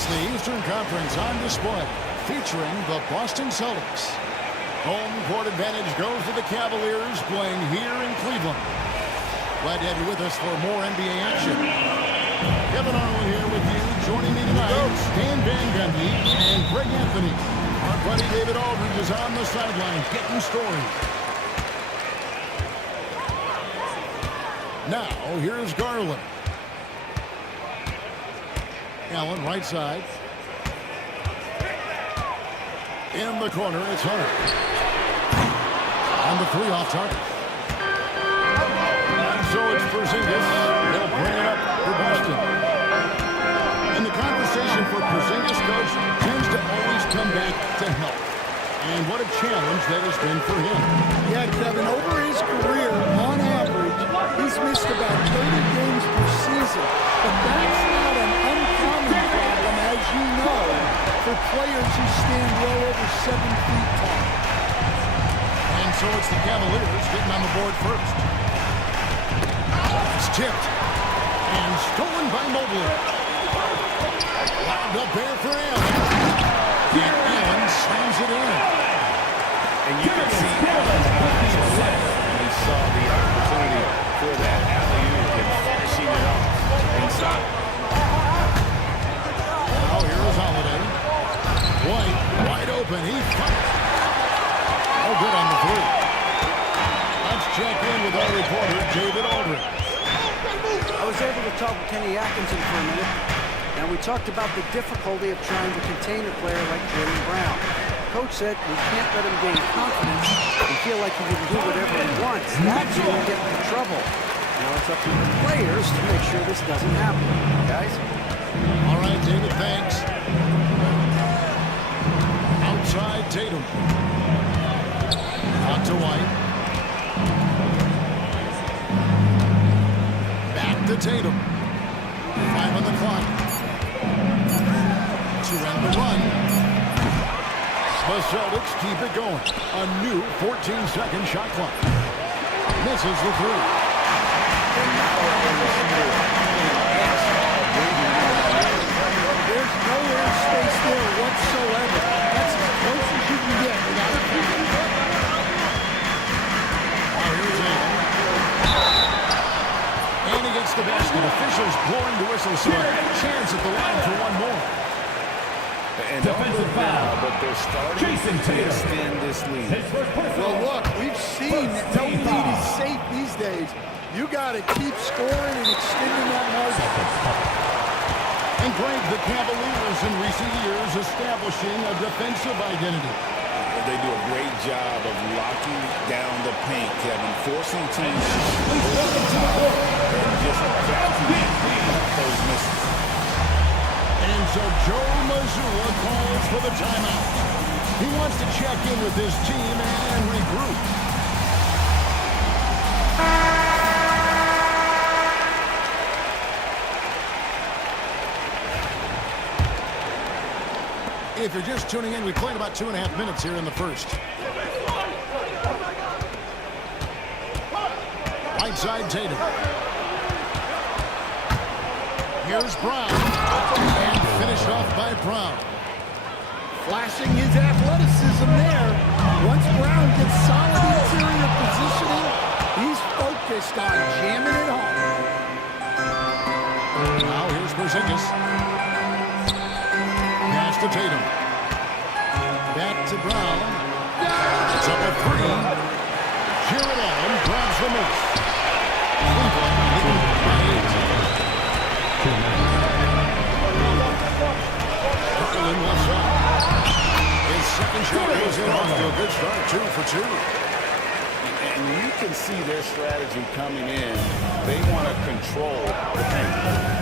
It's the Eastern Conference on display, featuring the Boston Celtics. Home court advantage goes to the Cavaliers, playing here in Cleveland. Glad to have you with us for more NBA action. Kevin Arnold here with you. Joining me tonight, Stan Van Gundy and Greg Anthony. Our buddy David Aldridge is on the sideline getting stories. Now, here's Garland. Allen, right side. In the corner, it's Hunter. On the three off target. And so it's Porzingis. They'll bring it up for Boston. And the conversation for Porzingis, coach, tends to always come back to health. And what a challenge that has been for him. Yeah, Kevin, over his career, on average, he's missed about 30 games per season. But that's not an uncommon problem, as you know, for players who stand well over 7 feet tall. And so it's the Cavaliers getting on the board first. It's tipped. And stolen by Mobley. Lobbed up there for Allen. And Allen slams it in. And you can see when he saw the opportunity for that alley-oop and finishing it off inside. Now here is Holiday. White, wide open. He fights. No good on the three. Let's check in with our reporter, David Aldridge. I was able to talk with Kenny Atkinson for a minute, and we talked about the difficulty of trying to contain a player like Jaylen Brown. Coach said we can't let him gain confidence and feel like he can do whatever he wants. That's when we get into trouble. Now it's up to the players to make sure this doesn't happen. Guys? All right, David, thanks. Outside Tatum. Out to White. Back to Tatum. 5 on the clock. To end the run. The Celtics keep it going. A new 14-second shot clock. Misses the three. There's no air space there whatsoever. That's as close as you can get without a feet. Now here's Allen. And he gets the basket. Officials blowing the whistle, so a chance at the line for one more. And defensive foul, but they're starting to extend this lead. Well, look, we've seen that no lead is safe these days. You got to keep scoring and extending that margin. And Greg, the Cavaliers in recent years establishing a defensive identity. They do a great job of locking down the paint, Kevin, forcing teams to just those misses. And so Joe Mazzulla calls for the timeout. He wants to check in with his team and regroup. If you're just tuning in, we played about 2.5 minutes here in the first. Right side Tatum. Here's Brown. And finished off by Brown. Flashing his athleticism there. Once Brown gets solid interior positioning, he's focused on jamming it home. Now here's Porzingis. Pass to Tatum. Back to Brown. It's up at 3. Jared Allen grabs the miss. Cleveland leading by 8. Garland left side. His second shot goes in off to a good start, 2 for 2. And you can see their strategy coming in. They want to control the paint.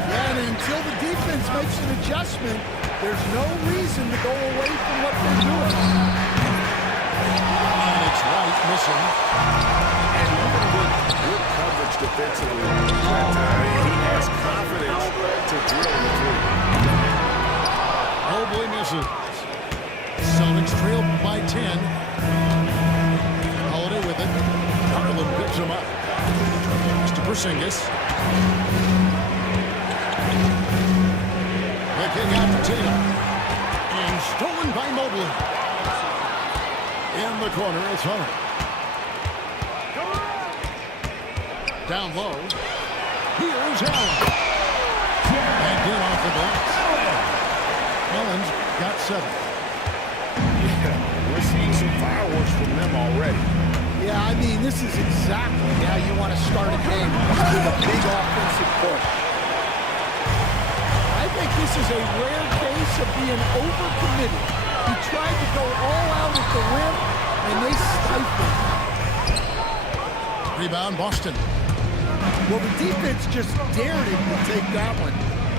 And until the defense makes an adjustment, there's no reason to go away from what they're doing. And it's White missing. And even with good coverage defensively, he has confidence to drill the three. Mobley misses. Celtics trail by 10. Holiday with it. Garland picks him up. Mr. Porzingis. The kick Back out to Tatum. And stolen by Mobley. In the corner, it's Hunter. Down low. Here's Allen. And in off the glass. Allen's got 7. Yeah, we're seeing some fireworks from them already. Yeah, I mean, this is exactly how you want to start a game with a big offensive push. I think this is a rare case of being overcommitted. He tried to go all out at the rim, and they stifled him. Rebound, Boston. Well, the defense just dared him to take that one.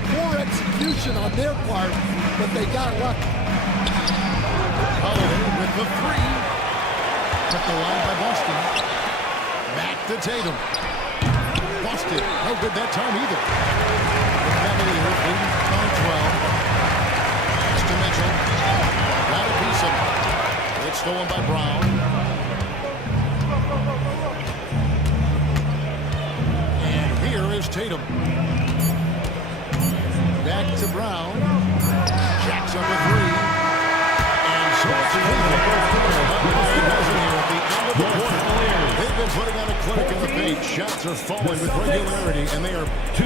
Poor execution on their part, but they got lucky. Holiday with the 3. Took the line by Boston. Back to Tatum. Boston, no good that time either. The Cavaliers leading by 12. Pass to Mitchell. Got a piece of it. It's stolen by Brown. And here is Tatum. Back to Brown. Jackson with 3. And so it's they've been putting on a clinic in the paint. Shots are falling with regularity, and they are 2.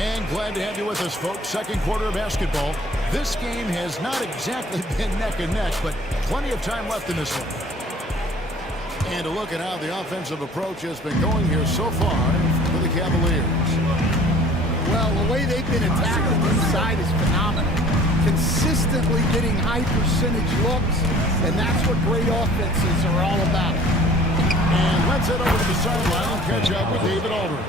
And glad to have you with us, folks. Second quarter of basketball. This game has not exactly been neck and neck, but plenty of time left in this one. And a look at how the offensive approach has been going here so far for the Cavaliers. Well, the way they've been attacking inside is phenomenal. Consistently getting high percentage looks, and that's what great offenses are all about. And let's head over to the sideline and catch up with David Aldridge.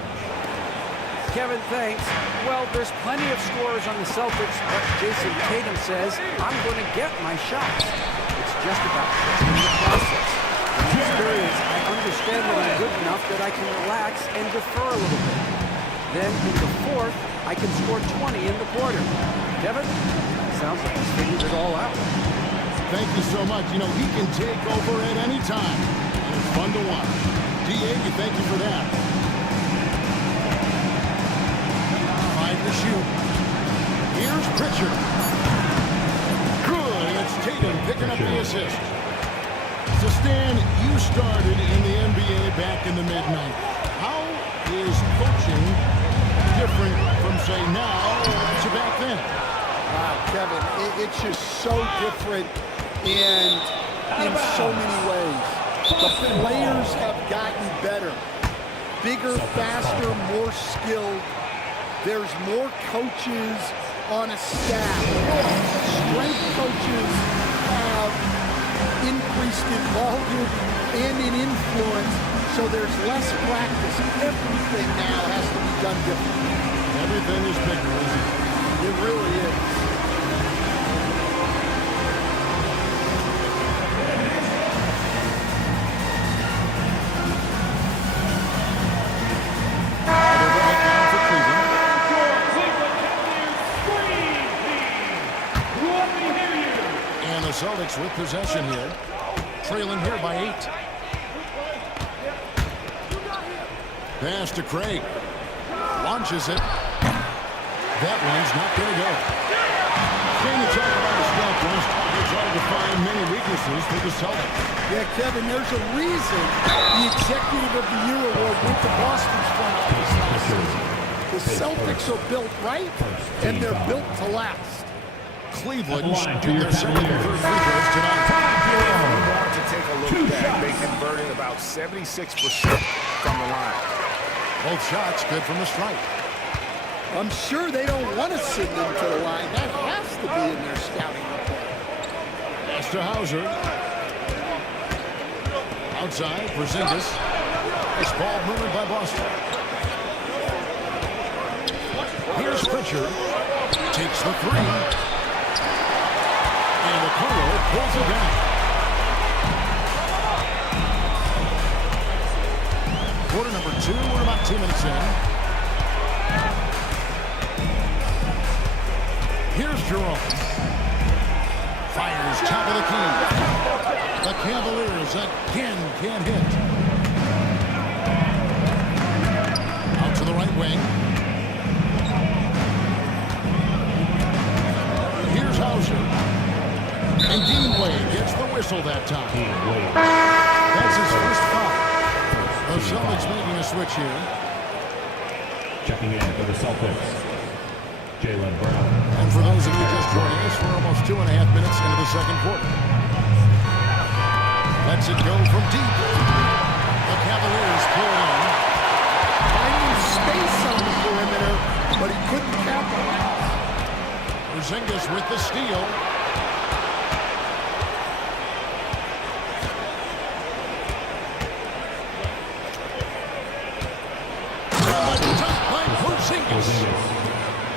Kevin, thanks. Well, there's plenty of scorers on the Celtics, but Jason Tatum says, I'm going to get my shots. It's just about trusting the process. In experience, I understand that I'm good enough that I can relax and defer a little bit. Then in the fourth, I can score 20 in the quarter. Kevin, sounds like he's figured it all out. Thank you so much. You know, he can take over at any time. And it's fun to watch. D.A., thank you for that. 5 to shoot. Here's Pritchard. Good. It's Tatum picking up the assist. So, Stan, you started in the NBA back in the mid-90s. How is coaching different from, say, now to back then? Wow, Kevin, it's just so different in so many ways. The players have gotten better. Bigger, faster, more skilled. There's more coaches on a staff. Strength coaches have increased in volume and in influence, so there's less practice. Everything now has to be done differently. Everything is bigger, isn't it? It really is. And the Celtics with possession here, trailing here by 8. Pass to Craig. Launches it. That one's not going to go. Can you talk about a stop list? It's hard to find many weaknesses for the Celtics. Yeah, Kevin, there's a reason the Executive of the Year award went to Boston's front office last season. The Celtics are built right, and they're built to last. Cleveland shooting their second and third free throws tonight. To take a look back, they converted about 76% from the line. Both shots good from the stripe. I'm sure they don't want to send them to the line. That has to be in their scouting report. Pass to Hauser. Outside, Porzingis. This ball moved by Boston. Here's Pritchard. Takes the 3. And Okoro pulls it down. Quarter number 2. We're about 2 minutes in. Here's Jerome. Fires top of the key. The Cavaliers again can't hit. right wing. Here's Hauser. And Dean Wade gets the whistle that time. That's his first foul. The Celtics making a switch here. Checking in for the Celtics, Jaylen Brown. And for those of you just joining us, we're almost 2.5 minutes into the second quarter. Lets it go from deep. The Cavaliers pull it in. Finding space on the perimeter, but he couldn't capitalize. Porzingis with the steal.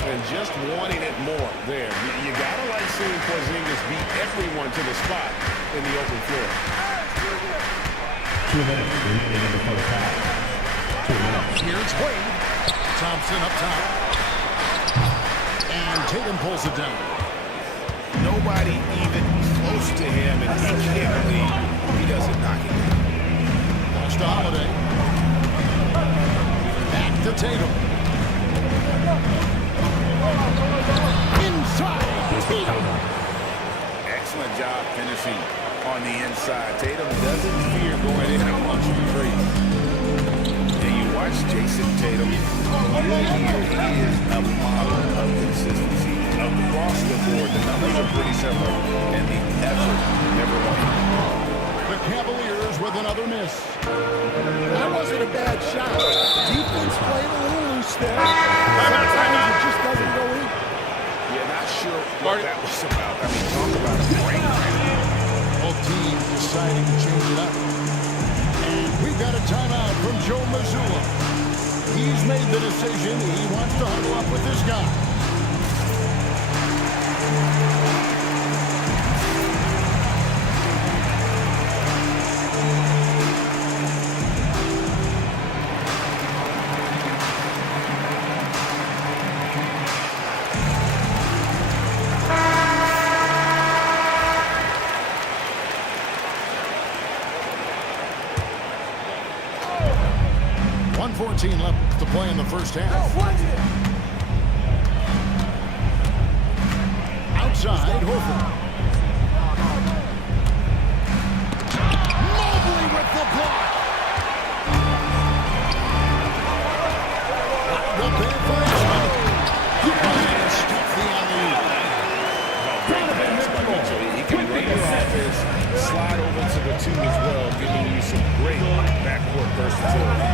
And just wanting it more there. You got to like seeing Porzingis beat everyone to the spot in the open floor. 2 minutes remaining in the first half. 2 minutes. Here's Wade. Thompson up top. And Tatum pulls it down. Nobody even close to him, and he can't believe he doesn't knock it down. Pass to Holiday. Back to Tatum. Inside. Tatum. Excellent job finishing on the inside. Tatum doesn't fear going in on one three. And you watch Jason Tatum. He is a model of consistency. Across the board, the numbers are pretty similar, and the effort never wanes. The Cavaliers with another miss. That wasn't a bad shot. Defense played a little loose there. Sometimes it just doesn't go in. Yeah, not sure what that was about. I mean, talk about a brain cramp. Both teams deciding to change it up. And we've got a timeout from Joe Mazzulla. He's made the decision. He wants to huddle up with this guy. Left to play in the first half. Outside, Horford. Mobley with the block. The big first. And stuff the alley-oop. He can run your offense, slide over to the two as well, giving you some great backcourt versatility.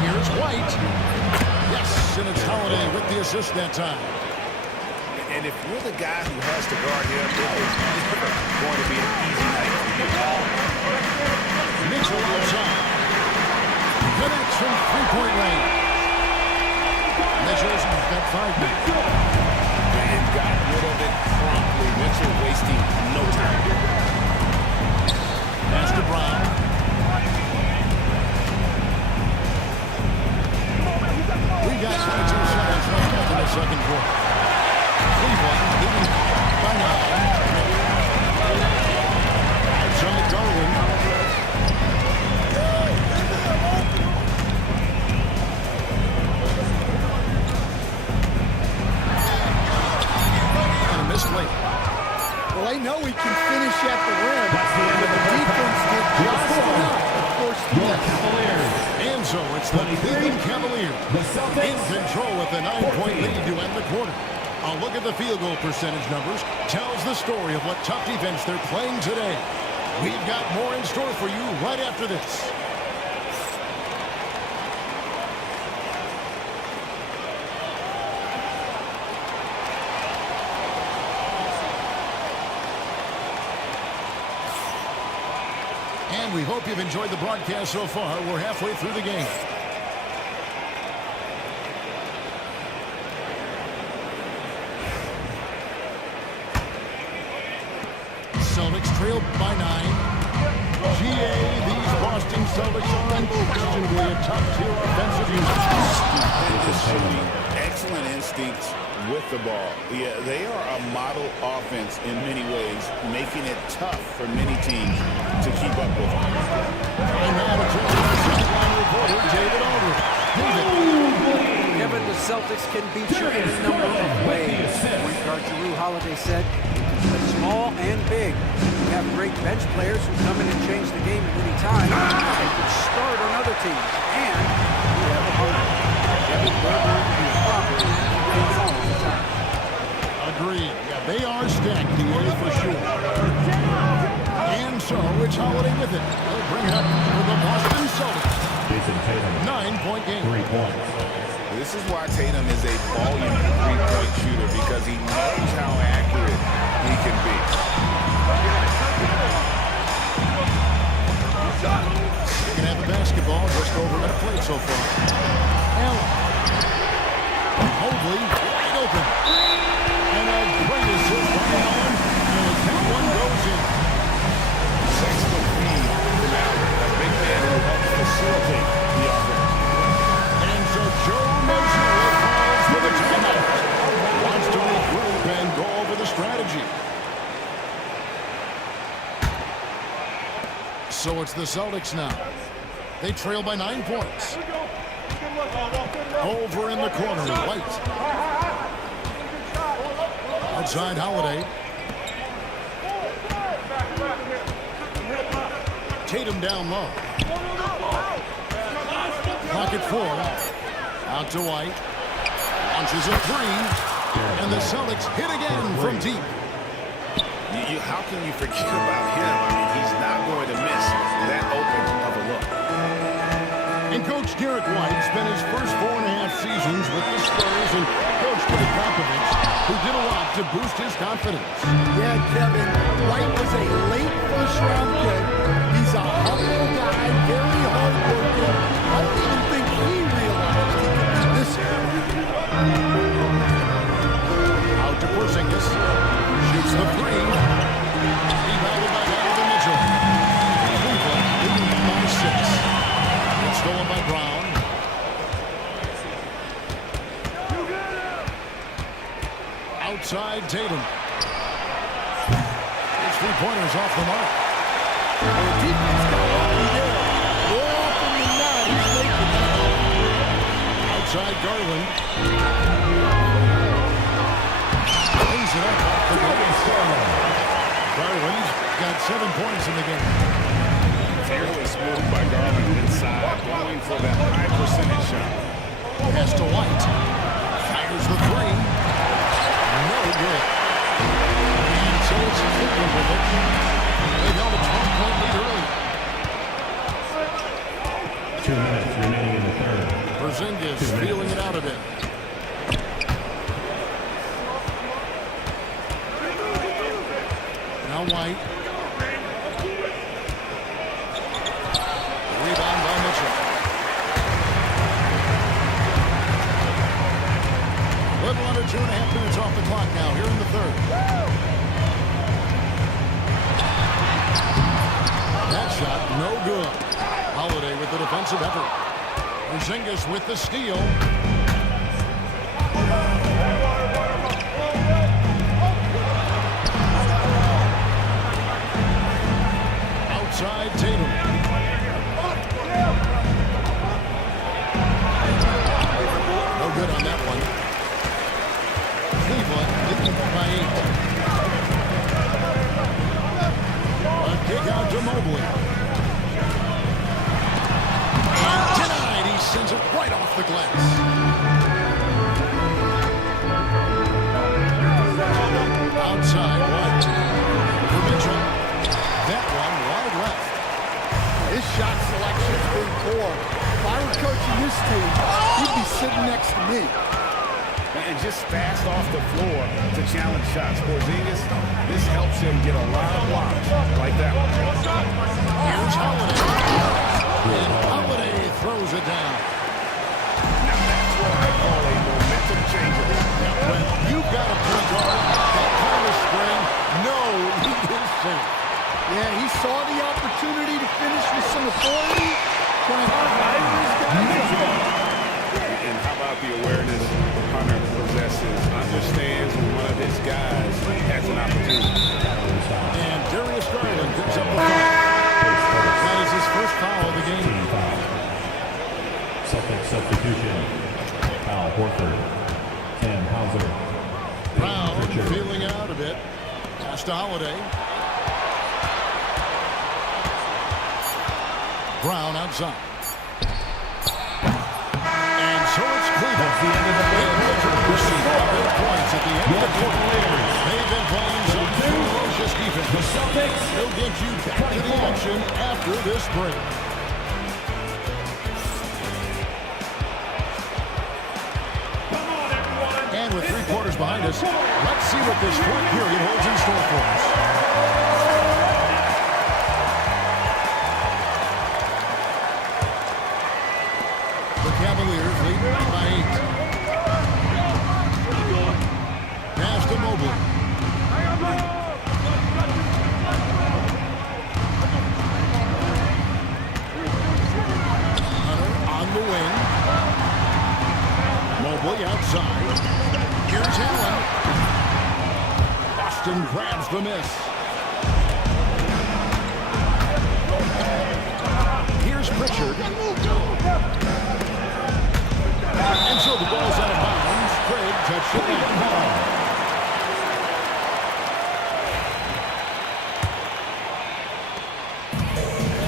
Here's White. Yes, and it's Holiday with the assist that time. And if you're the guy who has to guard him, it is never going to be an easy night for you. Mitchell outside. Connects from three-point range. Mitchell's got 5 minutes. And got rid of it promptly. Mitchell wasting no time. Pass to Brown. We got 22 seconds left in the second quarter. Cleveland leading by 9. Outside Darwin. And a missed late. Well, I know he can finish at the rim, but the defense did just enough to force the Cavaliers. And so it's the Cleveland Cavaliers in control with a 9-point lead to end the quarter. A look at the field goal percentage numbers tells the story of what tough defense they're playing today. We've got more in store for you right after this. And we hope you've enjoyed the broadcast so far. We're halfway through the game. Celtics trail by 9. GA, these Boston Celtics are unquestionably a top-tier offensive unit. Excellent instincts with the ball. Yeah, they are a model offense in many ways, making it tough for many teams to keep up with them. And now to turn to the sideline reporter, David Aldridge. Kevin, the Celtics can beat you in a number of ways. Point guard Jrue Holiday said, small and big. You have great bench players who come in and change the game at any time. They could start on other teams. And you have a opponent. Kevin, they're going to be properly in all the time. Agreed. Yeah, they are stacked, DA, for sure. And so it's Holiday with it. They'll bring it up for the Boston Celtics. 9-point game. 3 points. This is why Tatum is a volume three-point shooter, because he knows how accurate he can be. You can have the basketball just over that plate so far. Allen. Mobley wide open. And a great assist by Allen. And that one goes in. Excellent feed from Allen, a big man who helps facilitate the offense. And so Joe Mazzulla calls for the timeout. Wants to regroup and go over the strategy. So it's the Celtics now. They trail by 9 points. Over in the corner, White. Outside Holiday. Tatum down low. Pocket 4. Out to White. Launches a 3. And the Celtics hit again from deep. How can you forget about him? I mean, he's not going to miss that open of a look. And Coach Derek White spent his first 4.5 seasons with the Spurs and Coach Greg Popovich, who did a lot to boost his confidence. Yeah, Kevin, White was a late first-round pick. He's a humble guy, very hard-working. I don't even think he realized he could be this good. Out to Porzingis. Shoots the 3. Rebounded by Donovan Mitchell. Cleveland leading by 6. It's stolen by Brown. Outside Tatum. His 3-pointers off the mark. The defense got lucky there. More often than not, he's making that. Outside Garland. Brings it up off the glass. Garland got 7 points in the game. Fearless move by Garland inside, going for that high percentage shot. Pass to White. Fires the 3. No good. And so it's Cleveland with it. They held a 12-point lead early. 2 minutes remaining in the third. Porzingis feeling it out a bit. Now White. Rebound by Mitchell. A little under 2.5 minutes off the clock now here in the third. That shot no good. Holiday with the defensive effort. Porzingis with the steal. Outside Tatum. No good on that one. Cleveland leading by 8. A kick out to Mobley. And denied. He sends it right off the glass. Outside White. For Mitchell. That one wide left. His shot selection's been poor. If I were coaching this team, he'd be sitting next to me. And just fast off the floor to challenge shots. Porzingis, this helps him get a lot of blocks like that one. Here's Holiday. And Holiday throws it down. Now that's what I call a momentum changer. Now, when you've got a point guard, that kind of spring, no lead is safe. Yeah, he saw the opportunity to finish with some authority. Trying to fire his guys up. And how about the awareness Hunter possesses, understands when one of his guys has an opportunity. And Darius Garland picks up the foul. That is his first foul of the game. Celtics substitution. Al Horford. Tim Hauser. Brown Richard. feeling it out a bit. Pass to Holiday. Brown outside. And so it's Cleveland. That's the end of the They receive 8 points at the end of the quarter. They've been playing some ferocious defense. The Celtics. They'll get you back to the action after this break. And with 3 quarters behind us, let's see what this fourth period holds in store for us. The Cavaliers lead by 8. Pass to Mobley. Hunter on the wing. Mobley outside. Here's Allen. Boston grabs the miss. Here's Pritchard. And so the ball's out of bounds. Craig touched it down.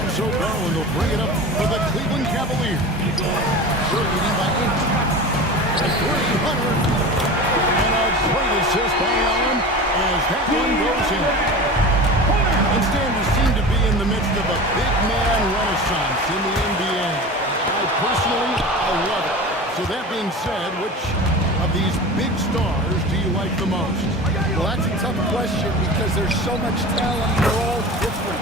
And so Garland will bring it up for the Cleveland Cavaliers. They're leading by 8. A 300. And a great assist by Allen as that one goes in. And standards seem to be in the midst of a big man renaissance in the NBA. I love it. So that being said, which of these big stars do you like the most? Well, that's a tough question because there's so much talent. They're all different.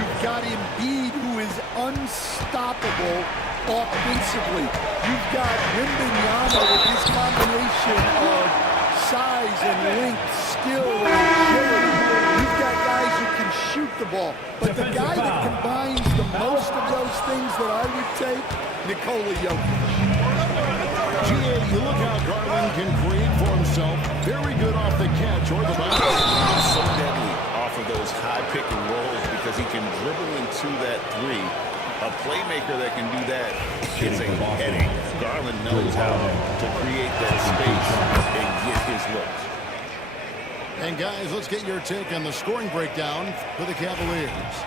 You've got Embiid, who is unstoppable offensively. You've got Wembanyama with his combination of size and length, skill, and agility. You've got guys who can shoot the ball. But the guy that combines the most of those things that I would take, Nikola Jokic. GA, you look how Garland can create for himself. Very good off the catch or the bounce. So deadly off of those high pick and rolls because he can dribble into that three. A playmaker that can do that is a headache. Garland knows how to create that space and get his looks. And guys, let's get your take on the scoring breakdown for the Cavaliers.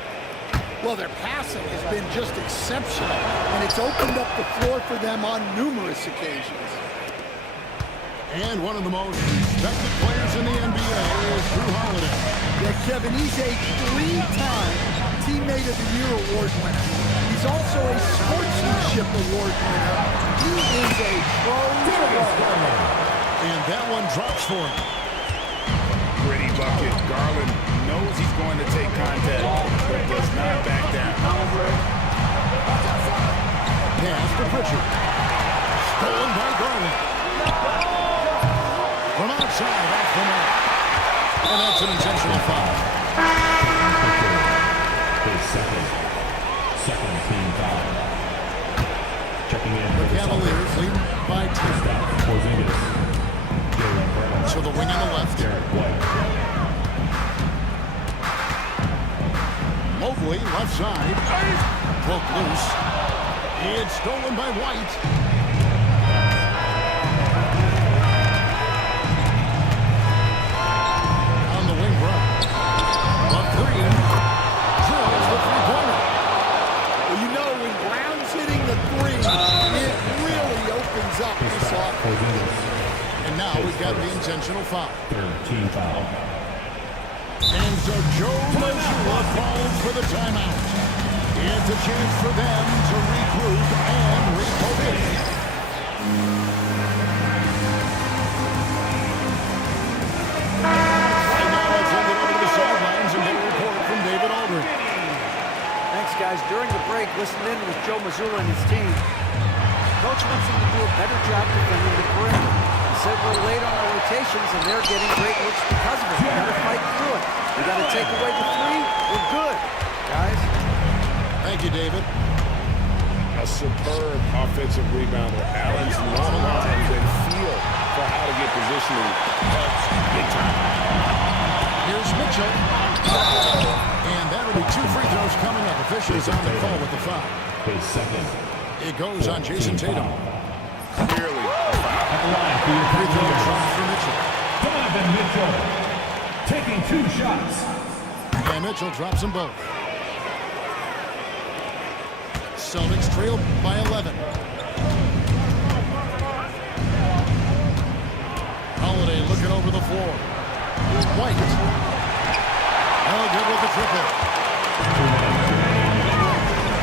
Well, their passing has been just exceptional, and it's opened up the floor for them on numerous occasions. And one of the most respected players in the NBA is Drew Holiday. Yeah, Kevin, he's a 3-time Teammate of the Year award winner. He's also a Sportsmanship Award winner. He is a pro. And that one drops for him. Gritty bucket. Garland knows he's going to take contact, but does not back down. Pass to Pritchard. Stolen by Garland. From outside, off the mark. And that's an intentional foul. His second team foul. Checking in The Cavaliers lead by 2. Porzingis. So the wing on the left. Derek White. Mobley, left side. Broke loose. It's stolen by White. On the wing right. A 3. Drills the three-pointer. Well, you know, when Brown's hitting the 3, it really opens up this offense. And now we've got the intentional foul. Third team foul. And so Joe Mazzulla calls for the timeout. It's a chance for them to regroup and refocus. Right now, let's send it over to the sidelines and get a report from David Aldridge. Thanks, guys. During the break, listening in with Joe Mazzulla and his team. Coach wants them to do a better job defending the perimeter. He said we're late on our rotations, and they're getting great looks because of it. We got to fight through it. We got to take away the 3. We're good, guys. Thank you, David. A superb offensive rebounder. Allen's long arms and feel for how to get positioning helps big time. Here's Mitchell. And that'll be 2 free throws coming up. Officials on the call with the foul. His second. It goes on Jason Tatum. Clearly a foul. At the line for your Free throw free shot for Mitchell. Donovan Mitchell taking 2 shots. And Mitchell drops them both. Celtics trail by 11. Holiday looking over the floor. White. No good with the triple.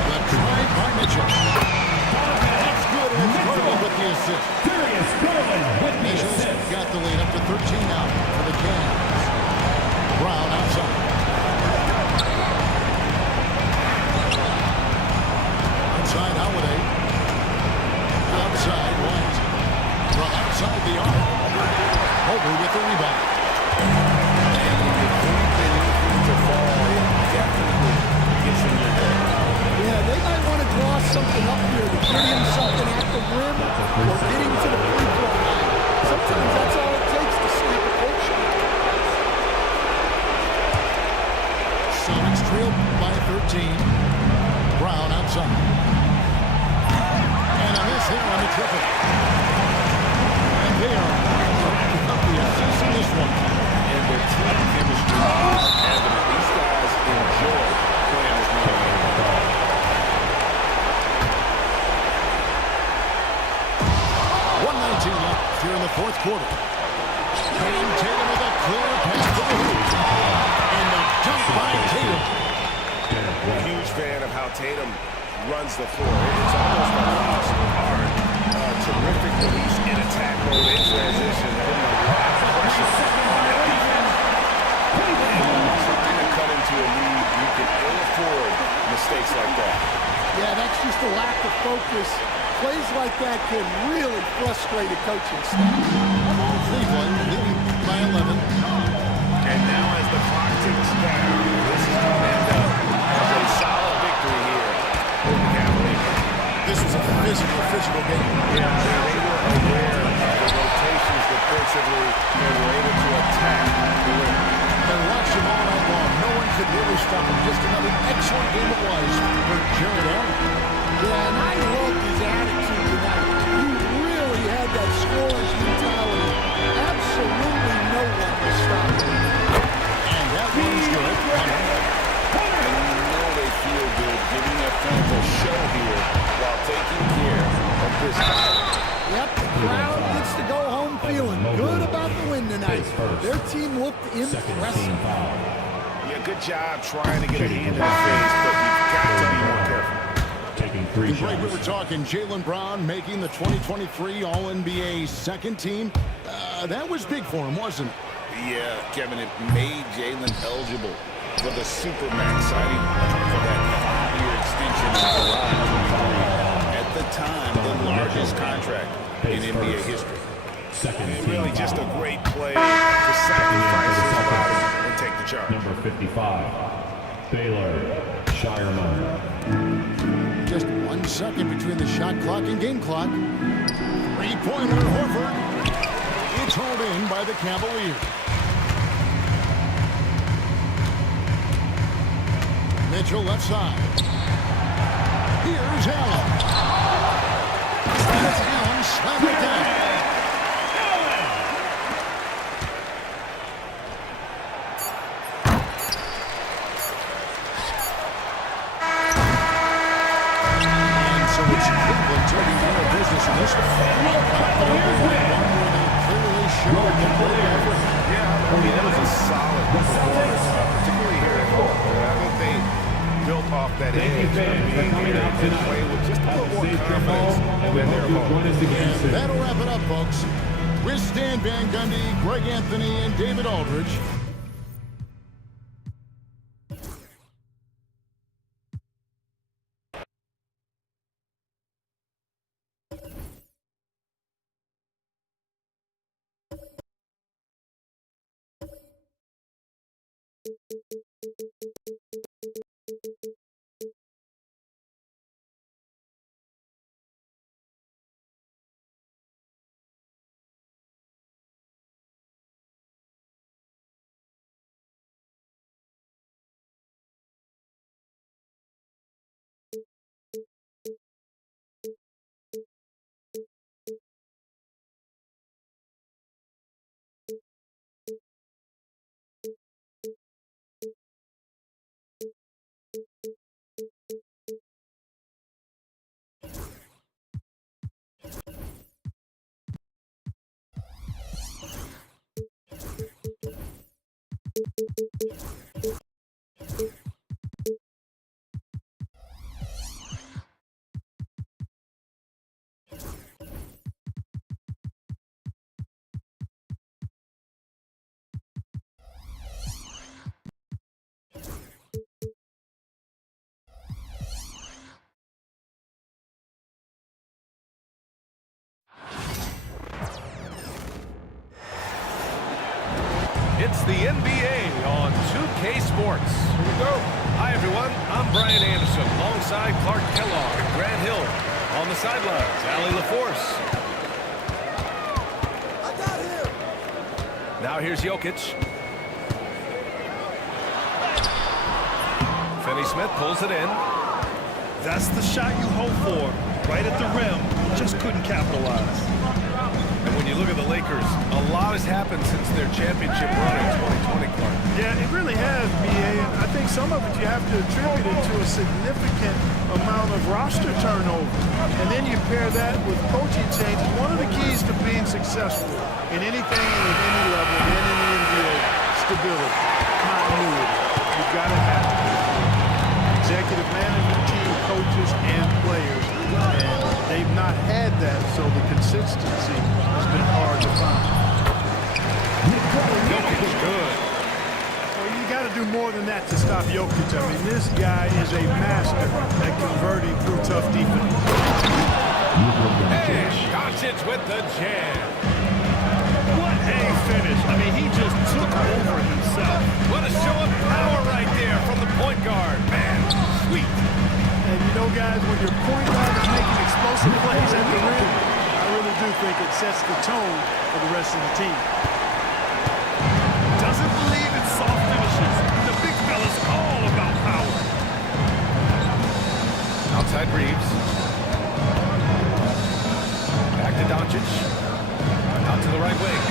The try by Mitchell. That's good, and it's Garland with the assist. Darius Garland with the Mitchell's assist. got the lead up to 13 now for the Cavs. Brown outside. Inside Holiday. Outside White. From outside the arc. Mobley with the rebound. And when you think they need him to fall, it definitely gets in your head. Yeah, they might want to draw something up here to get him something at the rim or get him to the free throw line. Sometimes that's all it takes to snap a coach shot. Celtics trail by 13. Brown outside. And a miss here on the triple. And they are racking up the assists in this one. And their team chemistry is evident. These guys enjoy playing with one another. 1:19 left here in the fourth quarter. And Tatum with a clear pass to the hoop. And the dunk by Tatum. Huge fan of how Tatum runs the floor. It's almost a loss of art. Terrific release in attack mode in transition. Putting a lot of pressure on that defense. Trying to cut into a lead, you can ill afford mistakes like that. Yeah, that's just a lack of focus. Plays like that can really frustrate a coaching staff. Cleveland leading by 11. And now as the clock ticks down, this is going to end up as a solid victory here for the Cavaliers. This was a physical game. Yeah, they were aware of the rotations defensively. They were able to attack the rim. They watched him all night long. No one could really stop him. Just another excellent game it was for Jared Allen. Yeah, and I love his attitude tonight. He really had that scorer's mentality. Absolutely no one was stopping him. And that one's good. And you know they feel good giving their fans a show here while taking care of business. Yep, the crowd gets to go home feeling good about the win tonight. Their team looked impressive. Yeah, good job trying to get a hand in the face, but you've got to be more careful. Taking 3 And Greg, we shots. were talking Jaylen Brown making the 2023 All-NBA second team. That was big for him, wasn't it? Yeah, Kevin, it made Jaylen eligible for the Supermax signing for that 5-year extension in July 23. At the time, the largest contract in NBA history. Second And team really just a foul. great play to sacrifice his body and take the charge. Number 55, Baylor Shireman. Just 1 second between the shot clock and game clock. Three-pointer, Horford. It's hauled in by the Cavaliers. Mitchell left side. Here's Allen. That's Allen slammed it down. And so it's Cleveland taking care of business in this one. One where they clearly showed the great effort. Yeah, I mean, that was a solid performance, particularly here at home. I think they built off that edge of being here and play with just a little more confidence when they're home. That'll wrap it up, folks. With Stan Van Gundy, Greg Anthony, and David Aldridge. NBA2K Sports. Here we go. Hi, everyone. I'm Brian Anderson, alongside Clark Kellogg and Grant Hill. On the sidelines, Allie LaForce. I got him. Now here's Jokic. Finney-Smith pulls it in. That's the shot you hope for. Right at the rim. Just couldn't capitalize. And when you look at the Lakers, a lot has happened since their championship run in 2020, Clark. Yeah, it really has, B.A. And I think some of it you have to attribute it to a significant amount of roster turnover. And then you pair that with coaching changes. One of the keys to being successful in anything at any level and in the NBA, stability, continuity. You've got to have it. Executive management team, coaches, and players. And they've not had that, so the consistency has been hard to find. Jokic, good. Well, you got to do more than that to stop Jokic. I mean, this guy is a master at converting through tough defense. Hey, Doncic with the jam. What a finish. I mean, he just took over himself. What a show of power right there from the point guard. Man, sweet. And you know, guys, when your point guard is making explosive plays at the rim, I really do think it sets the tone for the rest of the team. Doesn't believe in soft finishes. The big fella's all about power. Outside Reeves. Back to Doncic. Out to the right wing.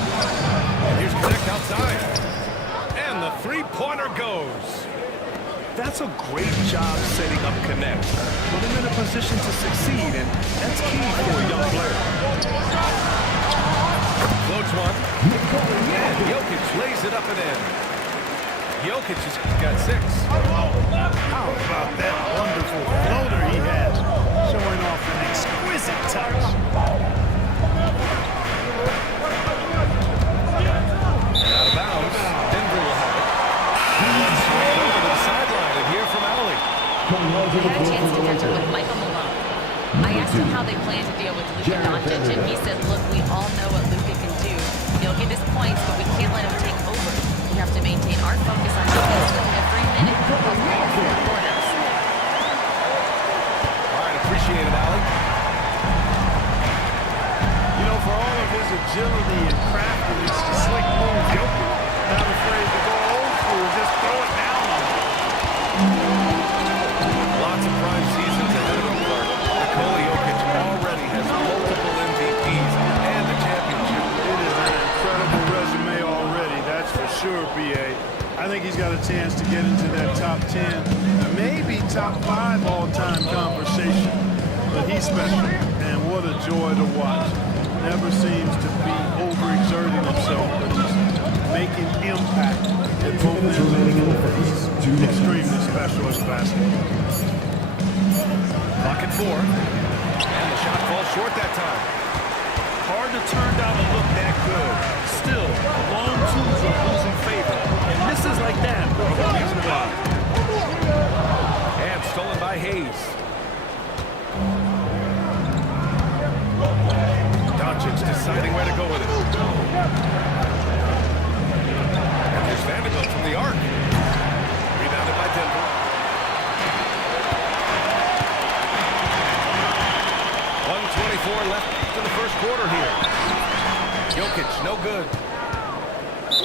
And here's Connect outside. And the three-pointer goes. That's a great job setting up Connect. Put him in a position to succeed, and that's key for a young player. Floats one. And Jokic lays it up and in. Jokic has got 6. How about that wonderful floater he has, showing off an exquisite touch. Out of bounds. Denver will have it. Swing over to the sideline and hear from Allie. I had a chance to catch up with Michael Malone. I asked him how they plan to deal with Luka Doncic, and he said, look, we all know what Luka can do. He'll get his points, but we can't let him take over. We have to maintain our focus on defense with every minute of all 4 quarters. All right, appreciate it, Allie. You know, for all of his agility and craftiness, the slick move, Jokic not afraid to go old school, just throw it down on him. Lots of prime seasons ahead of him, Clark. Nikola Jokic already has multiple MVPs and a championship. It is an incredible resume already, that's for sure, B.A. I think he's got a chance to get into that top 10, maybe top 5 all-time conversation. But he's special, and what a joy to watch. Never seems to be overexerting himself, but he's making impact at both ends of the floor. He's extremely special as a basketball. Clock at 4. And the shot falls short that time. Hard to turn down a look that good. Still, long twos are losing favor, and misses like that are the reason why. And stolen by Hayes. Doncic deciding where to go with it. And there's Vanderbilt from the arc. Rebounded by Denver. 1:24 left in the first quarter here. Jokic, no good.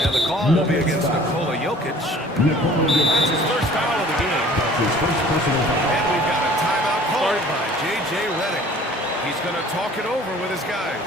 And the call will be against Nikola Jokic. That's his first foul of the game. And we've got a timeout called by J.J. Redick. He's going to talk it over with his guys.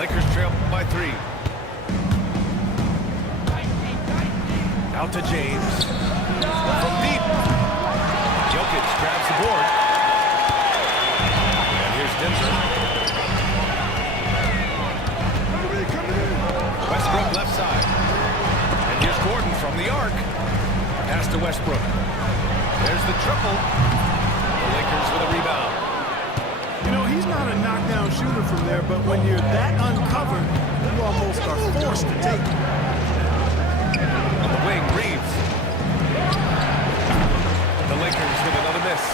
Lakers trail by 3. Out to James. From deep. Jokic grabs the board. And here's Denver. Westbrook left side. And here's Gordon from the arc. Pass to Westbrook. There's the triple. The Lakers with a rebound. You know, he's not a knockdown shooter from there, but when you're that uncovered, you almost are forced to take it. On the wing, Reeves. The Lakers with another miss.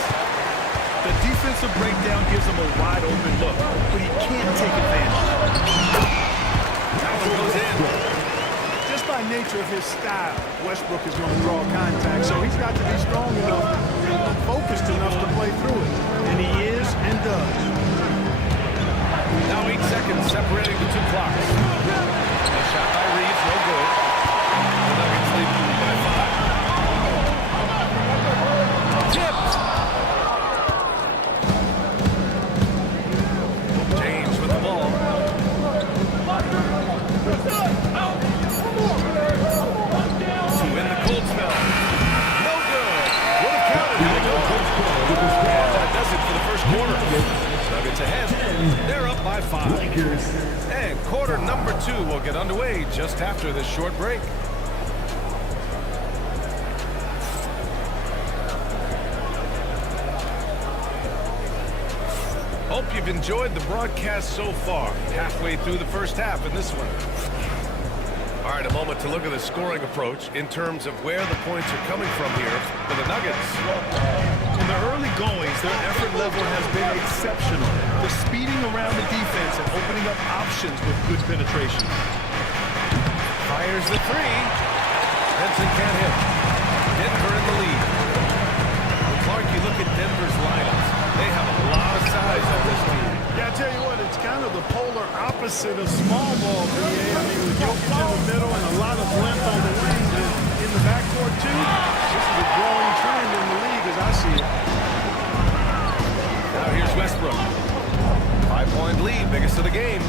The defensive breakdown gives him a wide open look, but he can't take advantage. That one goes in. Just by nature of his style, Westbrook is going to draw contact, so he's got to be strong enough, focused enough to play through it. And he is and does. Now 8 seconds separating the two clocks. A shot by Reeves, no good. The Nuggets lead by 5. Tipped. James with the ball. To win the cold spell. No good. Would have counted had it gone. And that does it for the first quarter. Nuggets ahead. They're up by 5. And quarter number 2 will get underway just after this short break. Hope you've enjoyed the broadcast so far. Halfway through the first half in this one. All right, a moment to look at the scoring approach in terms of where the points are coming from here for the Nuggets. In the early goings, their effort level has been exceptional. The speeding around the defense and opening up options with good penetration. Fires the 3. Benson can't hit. Denver in the lead. Clark, you look at Denver's lineups. They have a lot of size on this team. Yeah, I tell you what, it's kind of the polar opposite of small ball, BA. I mean, with Jokic in the middle and a lot of length on the wings and in the backcourt, too. This is a growing trend in the league as I see it. Now here's Westbrook. 5-point lead, biggest of the game.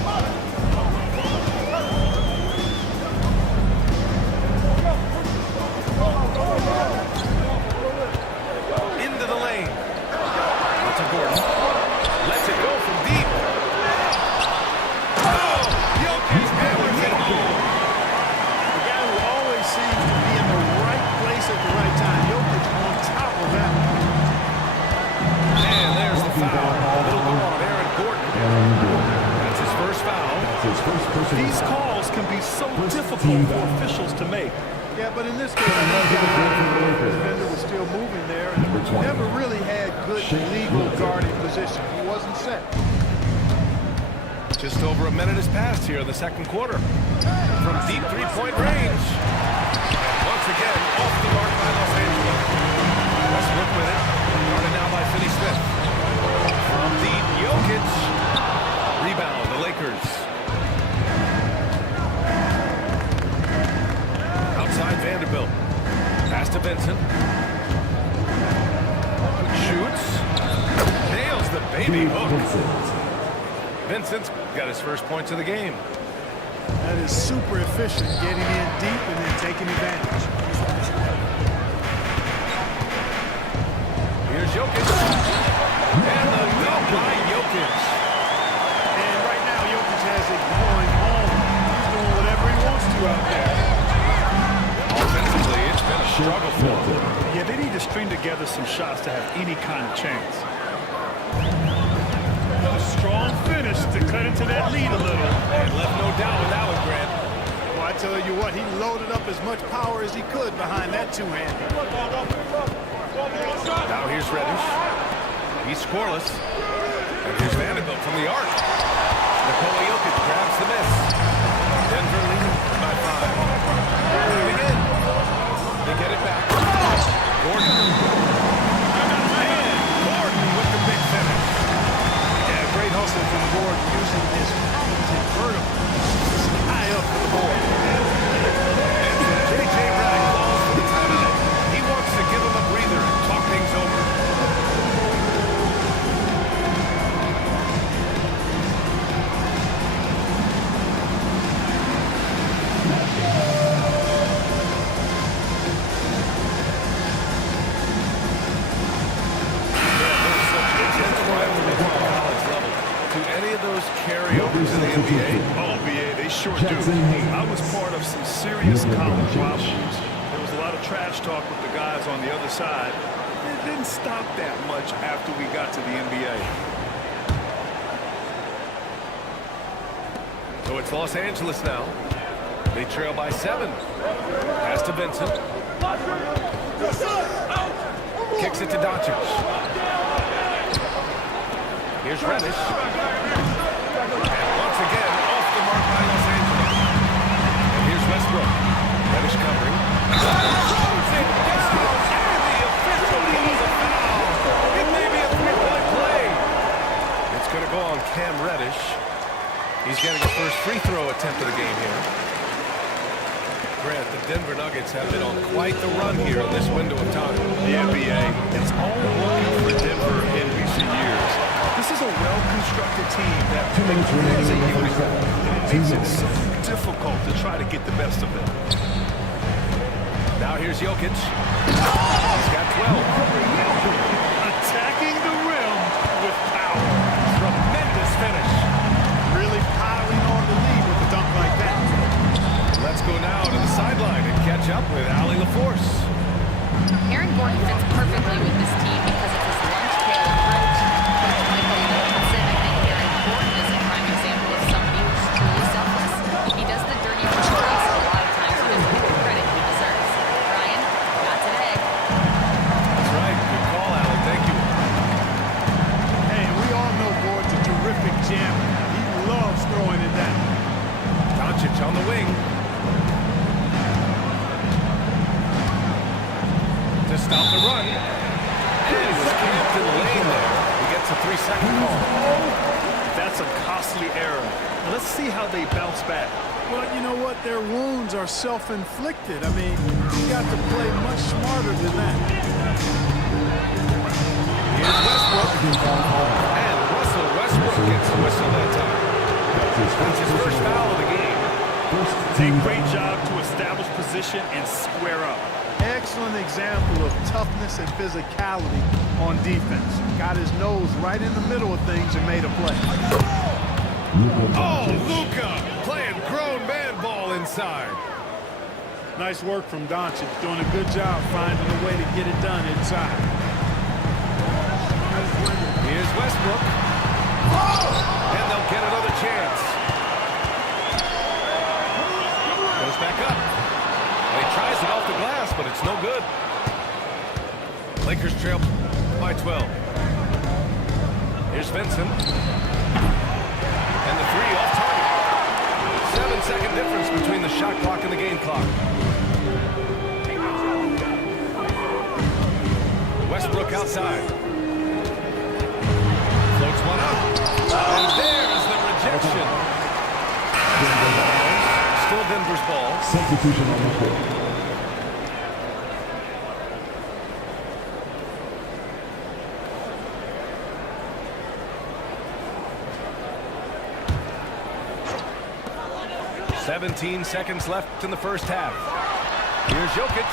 Into the lane. Out to Gordon. Lets it go from deep. Oh! Jokic hammers it home. The guy who always seems to be in the right place at the right time. Jokic on top of that. And there's the foul. It'll go on Aaron Gordon. That's his first foul. These calls can be so difficult for officials to make. Yeah, but in this case, the defender was still moving there and never really had good legal guarding position. He wasn't set. Just over a minute has passed here in the second quarter. From deep three-point range. Once again, off the mark by Los Angeles. Westbrook with it. Guarded now by Finney-Smith. From deep, Jokic. Rebound, the Lakers. Outside Vanderbilt. Pass to Vincent. Shoots. Nails the baby hook. Vincent's got his first points of the game. That is super efficient, getting in deep and then taking advantage. Here's Jokic. And the dunk by Jokic. And right now, Jokic has it going on. He's doing whatever he wants to out there. Offensively, it's been a struggle for him. Yeah, they need to string together some shots to have any kind of chance. A strong finish to cut into that lead a little. And left no doubt with that one, Grant. Well, I tell you what, he loaded up as much power as he could behind that two-hander. Now here's Reddish. He's scoreless. And here's Vanderbilt from the arc. Nikola Jokic grabs the miss. Denver leading by 5. Moving in. They get it back. Gordon. And Gordon with the big finish. Yeah, great hustle from Gordon using his vertical. High up for the board. And J.J. Redick calls for the timeout. He wants to give him a breather and talk things over. carry over to the NBA? Oh, BA, they sure do. I was part of some serious college rivalries. There was a lot of trash talk with the guys on the other side. It didn't stop that much after we got to the NBA. So it's Los Angeles now. They trail by 7. Pass to Vincent. Kicks it to Doncic. Here's Reddish. And once again, off the mark by Los Angeles. And here's Westbrook. Reddish covering. Throws it down, and the official calls a foul. It may be a 3-point play. It's going to go on Cam Reddish. He's getting his first free throw attempt of the game here. Grant, the Denver Nuggets have been on quite the run here in this window of time. The NBA, it's all working for Denver in recent years. This is a well-constructed team that plays a unit, and it makes it so difficult to try to get the best of them. Now here's Jokic. He's got 12. Attacking the rim with power. Tremendous finish. Really piling on the lead with a dunk like that. Let's go now to the sideline and catch up with Allie LaForce. Aaron Gordon fits perfectly with this team because of his lunch-pail approach. Coach Michael said, I think Aaron Gordon is a prime example of somebody who's truly selfless. He does the dirty work for us, and a lot of times he doesn't get the credit he deserves. Brian, got today. That's right. Good call, Allie. Thank you. Hey, we all know Gordon's a terrific jammer. He loves throwing it down. Doncic on the wing. To stop the run. And he was camped in the lane there. He gets a 3-second call. That's a costly error. Let's see how they bounce back. Well, you know what? Their wounds are self-inflicted. I mean, you got to play much smarter than that. Here's Westbrook. And Russell Westbrook gets the whistle that time. That's his first foul of the game. Take great job to establish position and square up. Excellent example of toughness and physicality on defense. Got his nose right in the middle of things and made a play. Oh, Luka playing grown man ball inside. Nice work from Doncic, doing a good job finding a way to get it done inside. Here's Westbrook. And they'll get another chance. Goes back up. He tries it off the glass, but it's no good. Lakers trail by 12. Here's Vincent. And the 3 off target. 7-second difference between the shot clock and the game clock. Westbrook outside. Floats one up. And there's the rejection. Still Denver's ball. Substitution on the court. "17 seconds left in the first half. Here's Jokic.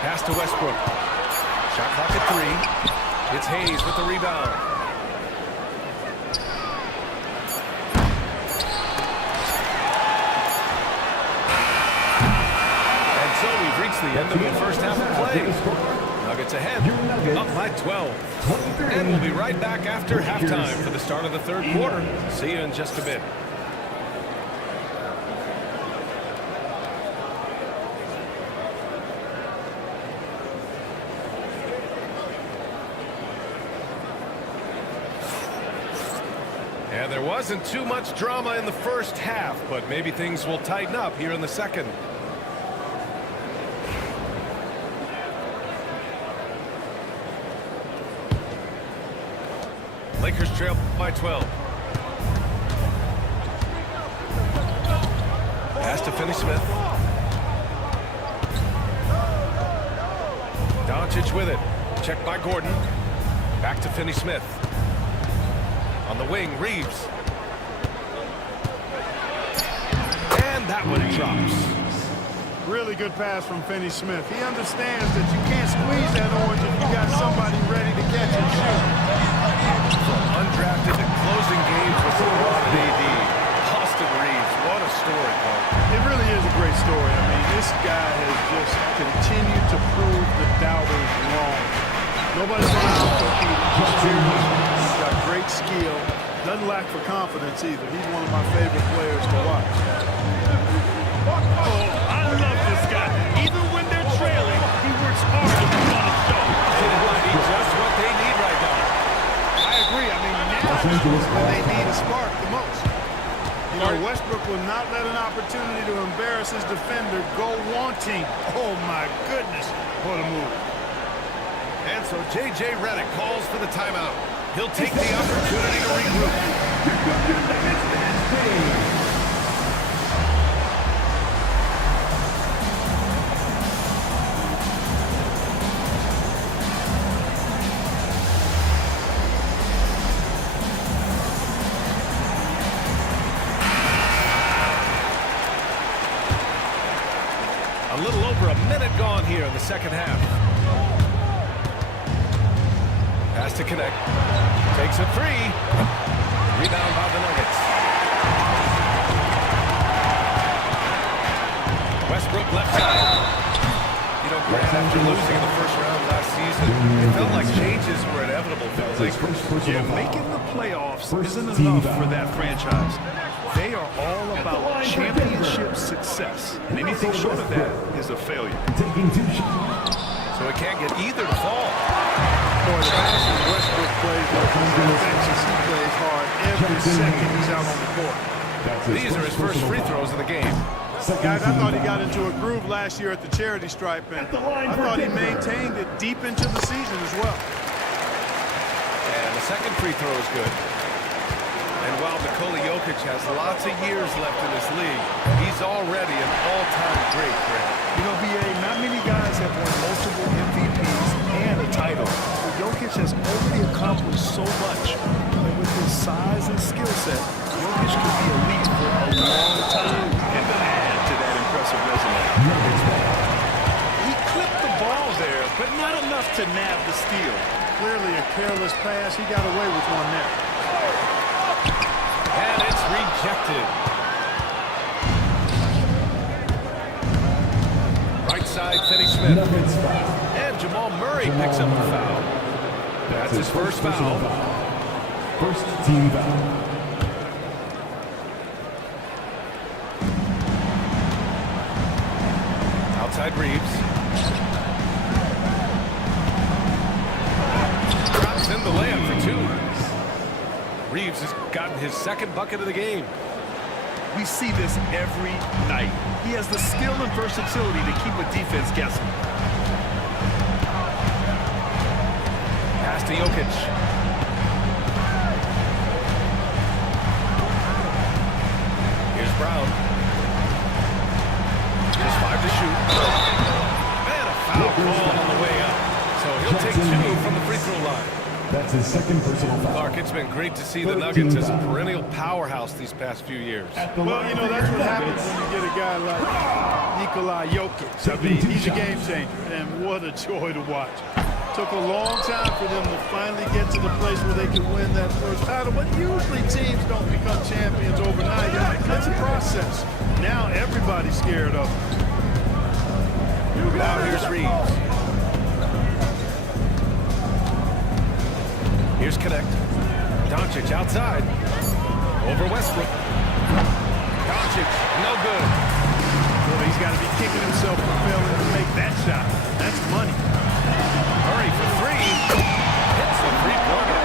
Pass to Westbrook. Shot clock at 3. It's Hayes with the rebound. The end of the first half of play. Nuggets ahead, up by 12. And we'll be right back after halftime for the start of the third quarter. See you in just a bit. And there wasn't too much drama in the first half, but maybe things will tighten up here in the second. Lakers trail by 12. Pass to Finney-Smith. Doncic with it. Checked by Gordon. Back to Finney-Smith. On the wing, Reeves. And that one drops. Really good pass from Finney-Smith. He understands that you can't squeeze that orange if you got somebody ready to catch and shoot. From undrafted to closing games with LeBron and AD, deal. Doesn't lack for confidence either. He's one of my favorite players to watch. Oh, I love this guy. Even when they're trailing, he works hard to put on a show. It might be just what they need right now. I agree. I mean, now is when they need a spark the most. You know, Westbrook will not let an opportunity to embarrass his defender go wanting. Oh, my goodness. What a move. And so J.J. Redick calls for the timeout. He'll take the opportunity to regroup. A little over a minute gone here in the second half. Has to connect. Takes a three. Rebound by the Nuggets. Westbrook left side. You know, Grant, after losing in the first round last season, it felt like changes were inevitable for the Lakers. Yeah, making the playoffs isn't enough for that franchise. They are all about championship success, and anything short of that is a failure. So it can't get either to fall. Boy, the passion Westbrook plays with his he plays hard every second he's out on the court. These are his first free throws of the game. Guys, I thought he got into a groove last year at the charity stripe, and I thought he maintained it deep into the season as well. And the second free throw is good. And while Nikola Jokic has lots of years left in this league, he's already an all-time great, Grant. You know, BA, not many guys have won multiple MVPs and a title. But Jokic has already accomplished so much. And with his size and skill set, Jokic could be elite for a long time and then add to that impressive resume. He clipped the ball there, but not enough to nab the steal. Clearly a careless pass. He got away with one there. And it's rejected. Right side, Finney Smith. And Jamal Murray picks up the foul. That's his first foul. First team foul. Outside Reeves. Drops in the layup for two. Reeves has gotten his second bucket of the game. We see this every night. He has the skill and versatility to keep a defense guessing. Pass to Jokic. Here's Brown. Here's 5 to shoot. And a foul call on the way up. So he'll take 2 from the free throw line. That's his second personal foul. Clark, it's been great to see the Nuggets as a perennial powerhouse these past few years. Well, you know, that's what happens when you get a guy like Nikola Jokic. I mean, he's a game changer, and what a joy to watch. Took a long time for them to finally get to the place where they could win that first title, but usually teams don't become champions overnight. It's a process. Now everybody's scared of them. Now here's Reeves. Here's Connect. Doncic outside. Over Westbrook. Doncic, no good. Well, he's got to be kicking himself for failing to make that shot. That's money. Murray for 3. Hits the three-pointer.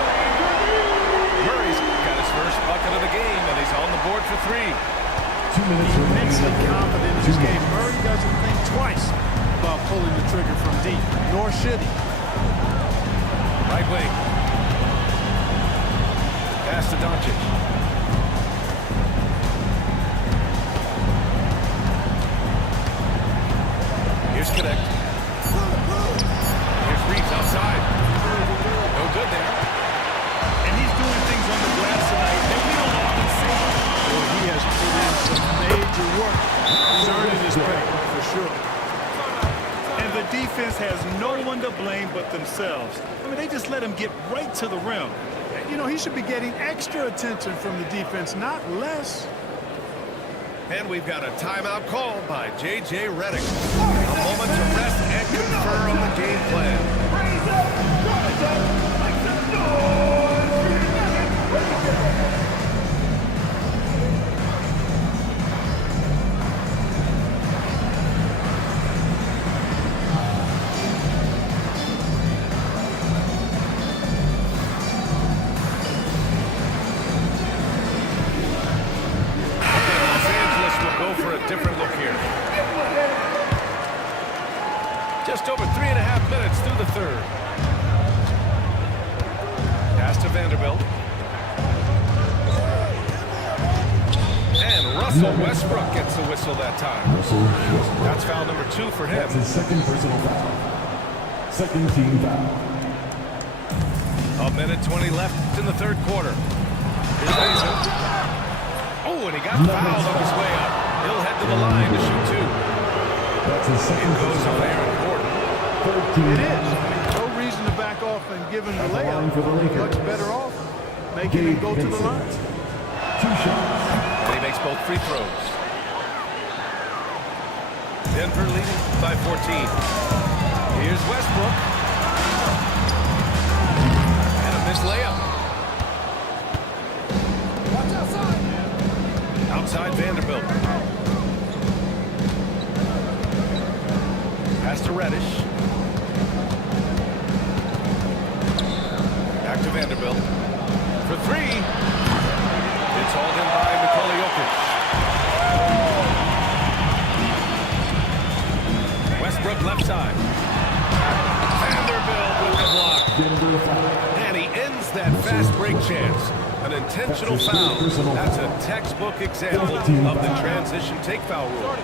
Murray's got his first bucket of the game, and he's on the board for 3. 2 minutes remaining. Immensely confident in this game. Murray doesn't think twice about pulling the trigger from deep, nor should he. Right wing. Pass to Doncic. Here's Connect. Here's Reeves outside. No good there. And he's doing things on the glass tonight that we don't often see. Well, he has put in some major work. He's earning his pay, for sure. And the defense has no one to blame but themselves. I mean, they just let him get right to the rim. You know, he should be getting extra attention from the defense, not less. And we've got a timeout called by J.J. Redick. A moment to rest and confer on the game plan. Russell Westbrook gets the whistle that time. That's foul number 2 for him. That's his second personal foul. Second team foul. 1:20 left in the third quarter. Here's Mason. Oh, and he got fouled on his way up. He'll head to the line to shoot 2. That's his second It goes on Aaron Gordon. It is. No reason to back off and give him the layup. Much better off making him go to the line. 2 shots. And he makes both free throws. Denver leading by 14. Here's Westbrook. And a missed layup. Watch outside. Outside Vanderbilt. Pass to Reddish. Back to Vanderbilt. For 3. It's hauled in by Nikola Jokic. Westbrook left side. Vanderbilt with the block. And he ends that fast break chance. An intentional foul. That's a textbook example of the transition take foul rule.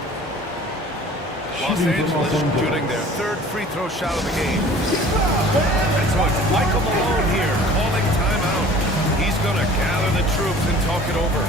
Los Angeles shooting their 3rd free throw shot of the game. And so it's Michael Malone here calling timeout. He's going to gather the troops and talk it over.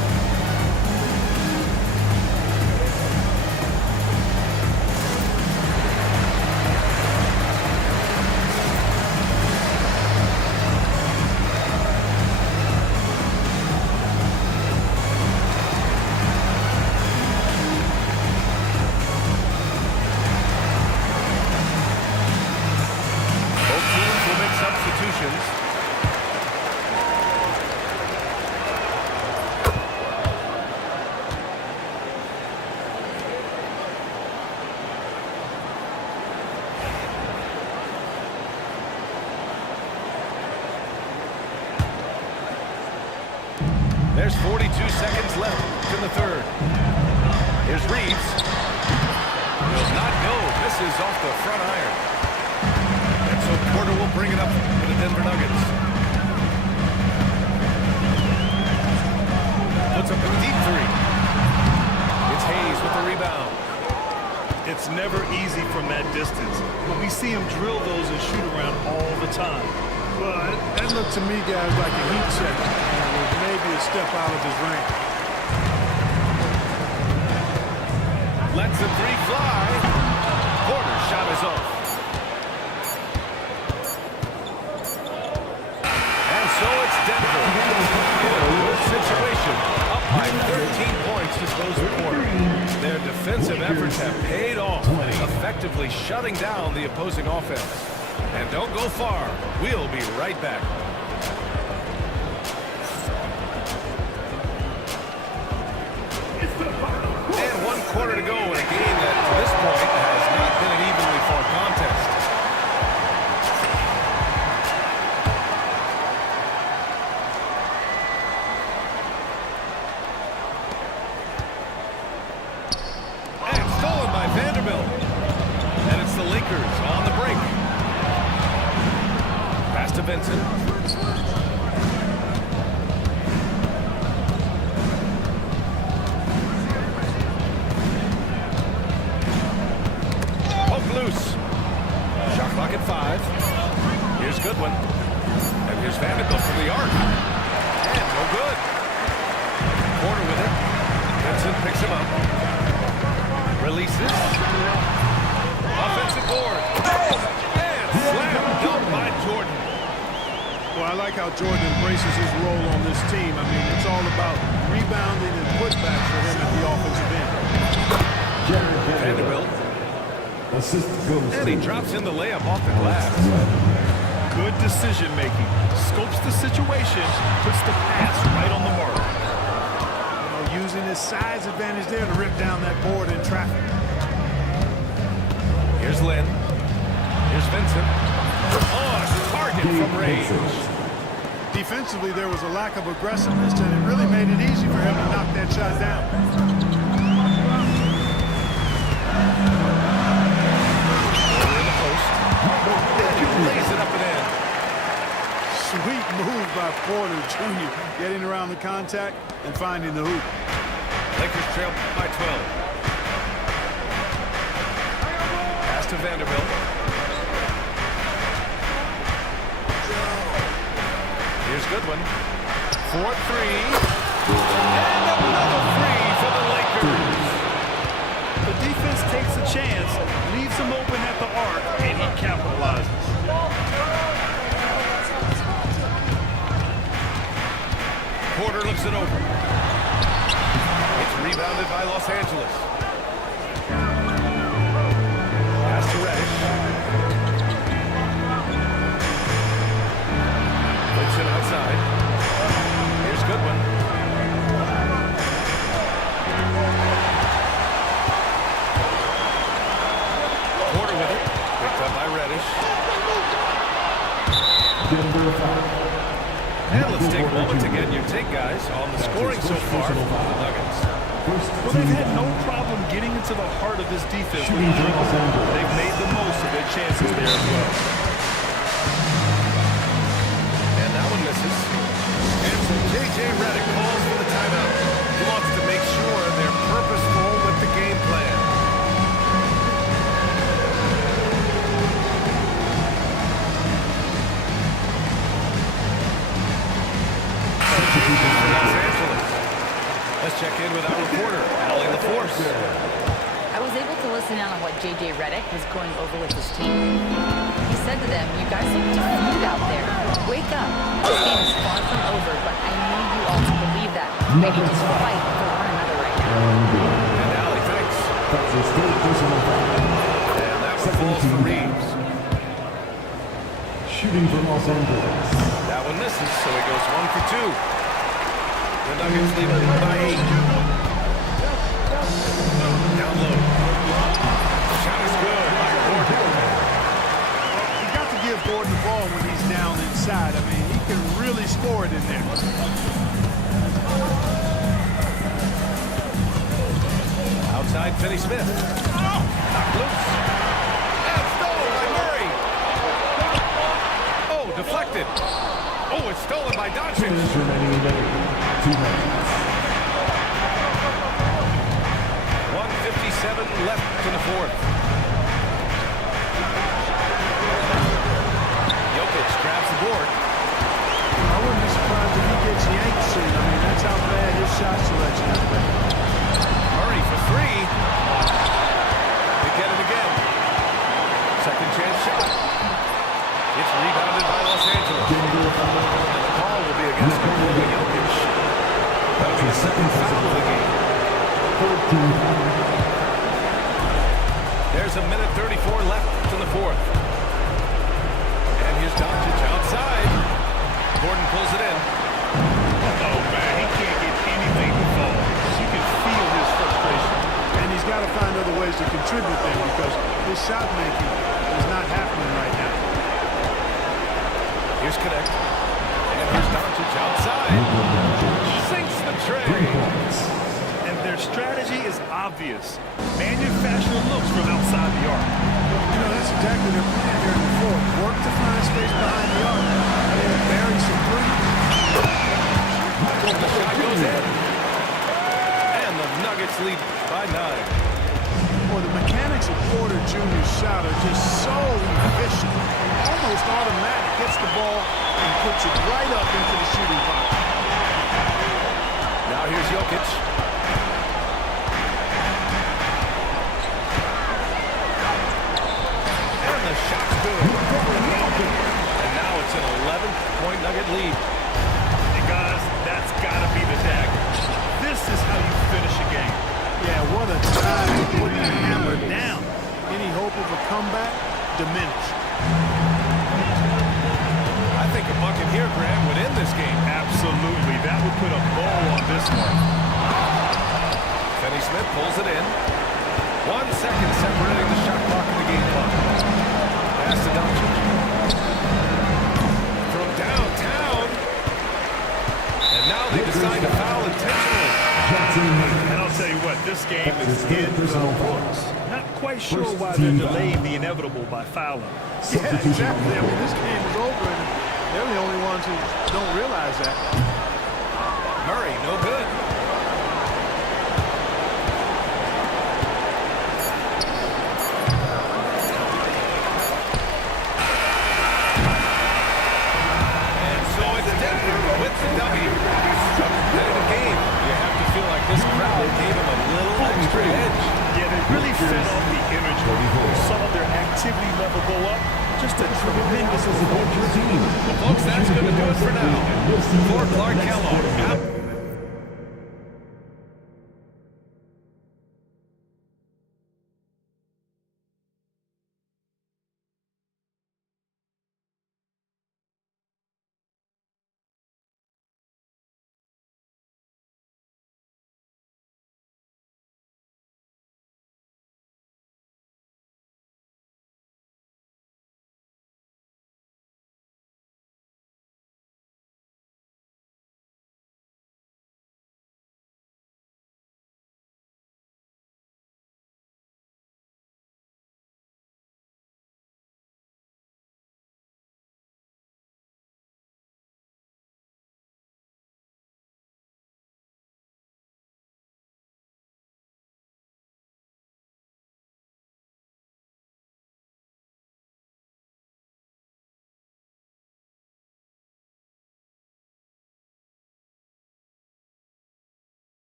There's 42 seconds left in the third. Here's Reeves. Will not go. Misses off the front iron. And so Porter will bring it up for the Denver Nuggets. Puts up a deep 3. It's Hayes with the rebound. It's never easy from that distance, but we see him drill those and shoot around all the time. But that looked to me, guys, like a heat check. Maybe a step out of his range. Lets the 3 fly. Porter's shot is off. And so it's Denver. In a good situation. Up by 13 points to close the quarter. Their defensive efforts have paid off, effectively shutting down the opposing offense. And don't go far. We'll be right back. And 1 quarter to go in a game that, to this point, has not been an evenly fought contest. And stolen by Vanderbilt. And it's the Lakers on the break. Pass to Vincent. Loose. Shot clock at 5. Here's Goodwin. And here's Vanderbilt from the arc. And no good. Porter with it. Vincent picks him up. Releases. Offensive board. And slam dunk by Jordan. Well, I like how Jordan embraces his role on this team. I mean, it's all about rebounding and putbacks for him at the offensive end. Vanderbilt. Assist goes. And he drops in the layup off the glass. Good decision making. Scopes the situation, puts the pass right on the mark. You know, using his size advantage there to rip down that board in traffic. Here's Lynn. Here's Vincent. Oh, target from range. Defensively, there was a lack of aggressiveness, and it really made it easy for him to knock that shot down. Lays it up and in. Sweet move by Porter Jr. getting around the contact and finding the hoop. Lakers trail by 12. Pass to Vanderbilt. Here's Goodwin. 4-3. And another free for the Lakers. The defense takes a chance, leaves him open at the arc, and he capitalizes. Porter looks it over. It's rebounded by Los Angeles. Pass to Reddish. Flips it outside. Here's Goodwin. Porter with it. Picked up by Reddish. And let's take a moment to get your take, guys, on the scoring so far for the Nuggets. Well, they've had no problem getting into the heart of this defense with the dribble. They've made the most of their chances there as well. And that one misses. And so J.J. Redick calls for the timeout. He wants to make sure they're purposeful with the game plan. Los Angeles. Let's check in with our reporter, Allie LaForce. I was able to listen in on what J.J. Redick was going over with his team. He said to them, "You guys look defeated out there. Wake up. This game is far from over, but I need you all to believe that. Maybe just fight for one another right now." And Allie, thanks. And that one falls for Reeves. Shooting for Los Angeles. That one misses, so he goes 1 for 2. The Nuggets lead it by 8. Down low. Shot is good by Gordon. You've got to give Gordon the ball when he's down inside. I mean, he can really score it in there. Outside, Finney Smith. Knocked loose. And stolen by Murray. Oh, deflected. Oh, it's stolen by Doncic. 2 minutes remaining in the game. 2 minutes. 1:57 left in the fourth. Jokic grabs the board. I wouldn't be surprised if he gets yanked soon. I mean, that's how bad his shot selection has been. Murray for 3. They get it again. Second chance shot. It's rebounded by Los Angeles. And the call will be against Nikola Jokic. That'll be the second foul of the game. There's a minute 34 left in the fourth. And here's Doncic outside. Gordon pulls it in. Oh, man, he can't get anything to fall. You can feel his frustration. And he's got to find other ways to contribute there because his shot making is not happening right now. Here's Connect. And here's Doncic outside. Sinks the tray. And their strategy is obvious. Manufacture looks from outside the arc. You know, that's exactly their plan here in the fourth. Work to find space behind the arc. And bury some threes. The shot goes in. And the Nuggets lead by 9. Boy, the mechanics of Porter Jr.'s shot are just so efficient. Almost automatic. Gets the ball and puts it right up into the shooting box. Now here's Jokic. And the shot's good. And now it's an 11-point Nugget lead. And guys, that's got to be the dagger. This is how you finish a game. Yeah, what a time to put the hammer down. Any hope of a comeback diminished. I think a bucket here, Graham, would end this game. Absolutely. That would put a bow on this one. Finney Smith pulls it in. 1 second separating the shot clock and the game clock. Pass to Doncic. From downtown. And now they decide to foul intentionally. And I'll tell you what, this game is in the books. Not quite sure why they're delaying the inevitable by fouling. Yeah, exactly. I mean, this game is over, and they're the only ones who don't realize that. Murray, no good. really fed off the energy. We saw their activity level go up. Just a tremendous performance. Well, folks, that's going to do it for now. For Clark Kellogg, out.